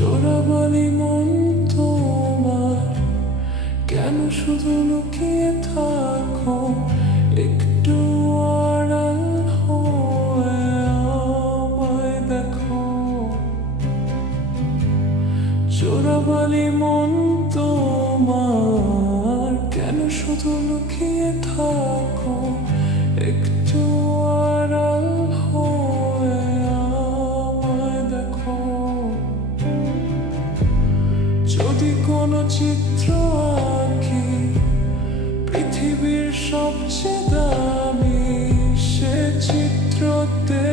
চোরাবালি মন তোমার, কেন শুধু লুকিয়ে থাকো? একটু আড়াল হয়ে আমায় দেখো। চোরাবালি মন তোমার, কেন শুধু লুকিয়ে থাকো? একটু আড়াল হয়ে আমায় দেখো। যদি কোনো চিত্র আঁকি পৃথিবীর সবচেয়ে দামি, সে চিত্রতে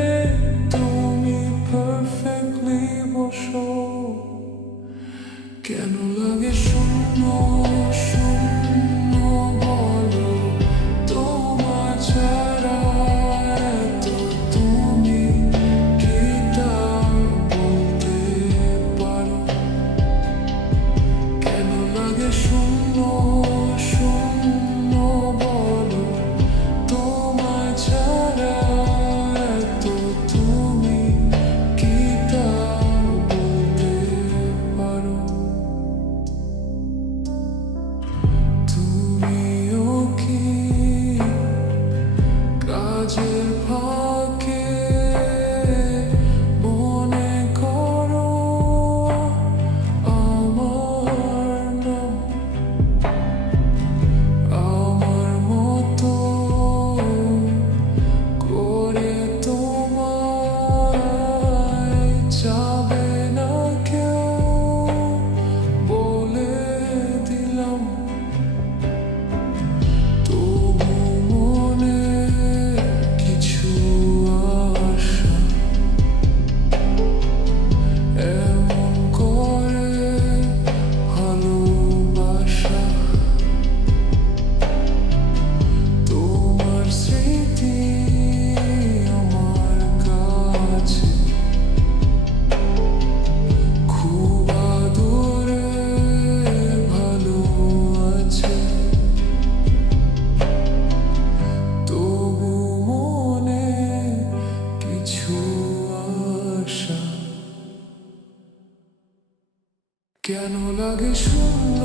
তুমি পারফেক্টলি বসো। কেন লাগে শূন্য শূন্য বলো, তোমার ছাড়া এত তুমি কি তা বলতে পারো? কেন লাগে শূন্য শূন্য বলো, তোমার ছাড়া এত তুমি কি তা বলতে পারো? তুমিও কি কাজের ফাঁকে মনে করো আমার নাম? আমার মতো করে তোমায় যাবে না কেউ, বলে দিলাম। তবু মনে কিছু আশা, এমন করে ভালোবাসা। তোমার স্মৃতি আমার কাছে খুব আদরে ভালো আছে। তবু মনে কিছু আশা, কেন লাগে শূন্য।